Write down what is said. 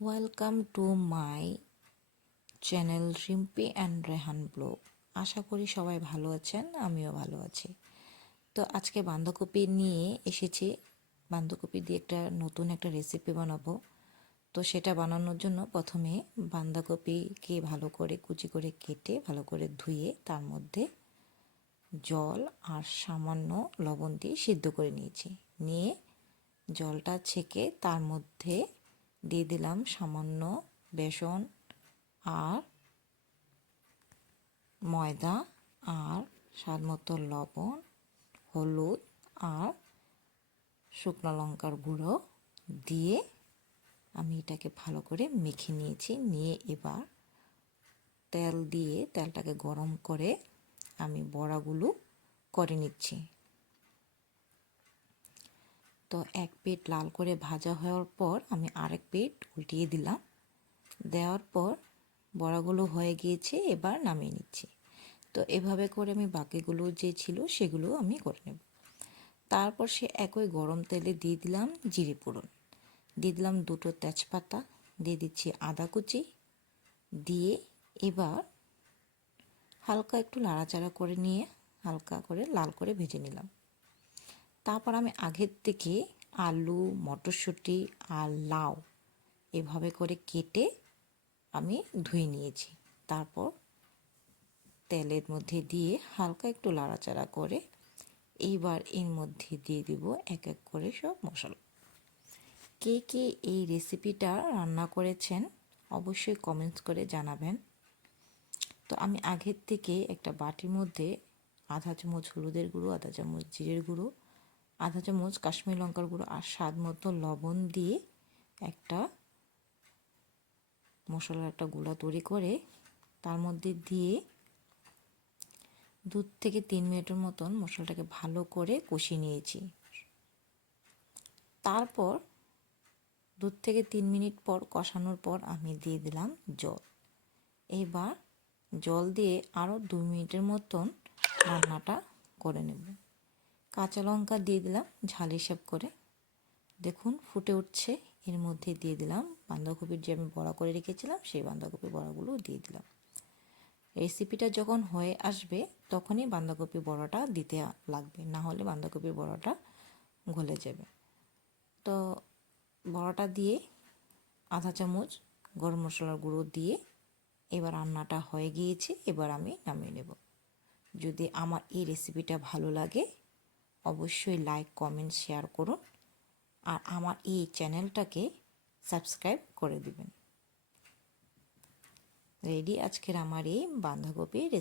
Welcome to my channel Rimpi and Rehan blog আশা করি সবাই ভালো আছেন, আমিও ভালো আছি। তো আজকে বাঁধাকপি নিয়ে এসেছি। বাঁধাকপি দিয়ে একটা নতুন একটা রেসিপি বানাবো। তো সেটা বানানোর জন্য প্রথমে বাঁধাকপিকে ভালো করে কুচি করে কেটে, ভালো করে ধুয়ে তার মধ্যে জল আর সামান্য লবণ দিয়ে সিদ্ধ করে নিয়েছি। নিয়ে জলটা ছেঁকে তার মধ্যে দিয়ে দিলাম সামান্য বেসন আর ময়দা আর স্বাদ মতো লবণ, হলুদ আর শুকনো লঙ্কার গুঁড়ো দিয়ে আমি এটাকে ভালো করে মেখে নিয়েছি। নিয়ে এবার তেল দিয়ে তেলটাকে গরম করে আমি বড়াগুলো করে নিচ্ছি। তো এক পিঠ লাল করে ভাজা হওয়ার পর আমি আরেক পিঠ উল্টিয়ে দিলাম। দেওয়ার পর বড়াগুলো হয়ে গিয়েছে, এবার নামিয়ে নিচ্ছি। তো এভাবে করে আমি বাকিগুলো যে ছিল সেগুলো আমি করে নেব। তারপর সে একই গরম তেলে দিয়ে দিলাম জিরে ফোড়ন। দিয়ে দিলাম দুটো তেজপাতা, দিয়ে দিচ্ছি আদা কুচি। দিয়ে এবার হালকা একটু লাড়াচাড়া করে নিয়ে হালকা করে লাল করে ভেজে নিলাম। তারপর আমি আগের থেকে আলু, মটরশুঁটি আর লাউ এভাবে করে কেটে আমি ধুয়ে নিয়েছি। তারপর তেলের মধ্যে দিয়ে হালকা একটু লাড়াচাড়া করে এইবার এর মধ্যে দিয়ে দিব এক এক করে সব মশলা। কে কে এই রেসিপিটা রান্না করেছেন অবশ্যই কমেন্টস করে জানাবেন। তো আমি আগের থেকে একটা বাটির মধ্যে আধা চামচ হলুদের গুঁড়ো, আধা চামচ জিরের গুঁড়ো আধা চামচ, কাশ্মীর লঙ্কার গুঁড়ো আর স্বাদ মতো লবণ দিয়ে একটা মশলার একটা গুঁড়া তৈরি করে তার মধ্যে দিয়ে দুধ থেকে তিন মিনিটের মতন মশলাটাকে ভালো করে কষিয়ে নিয়েছি। তারপর দুধ থেকে তিন মিনিট পর কষানোর পর আমি দিয়ে দিলাম জল। এবার জল দিয়ে আরও দু মিনিটের মতন রান্নাটা করে নেব। কাঁচা লঙ্কা দিয়ে দিলাম ঝাল হিসাব করে। দেখুন ফুটে উঠছে, এর মধ্যে দিয়ে দিলাম বাঁধাকপির যে আমি বড়া করে রেখেছিলাম, সেই বাঁধাকপি বড়াগুলো দিয়ে দিলাম। রেসিপিটা যখন হয়ে আসবে, তখনই বাঁধাকপি বড়াটা দিতে লাগবে, না হলে বাঁধাকপির বড়াটা গলে যাবে। তো বড়াটা দিয়ে আধা চামচ গরম মশলার গুঁড়ো দিয়ে এবার রান্নাটা হয়ে গিয়েছে, এবার আমি নামিয়ে নেব। যদি আমার এই রেসিপিটা ভালো লাগে অবশ্যই লাইক কমেন্ট শেয়ার করুন। আর আমার এই চ্যানেলটাকে সাবস্ক্রাইব করে দিবেন। রেডি আজকের আমার এই বাঁধাকপির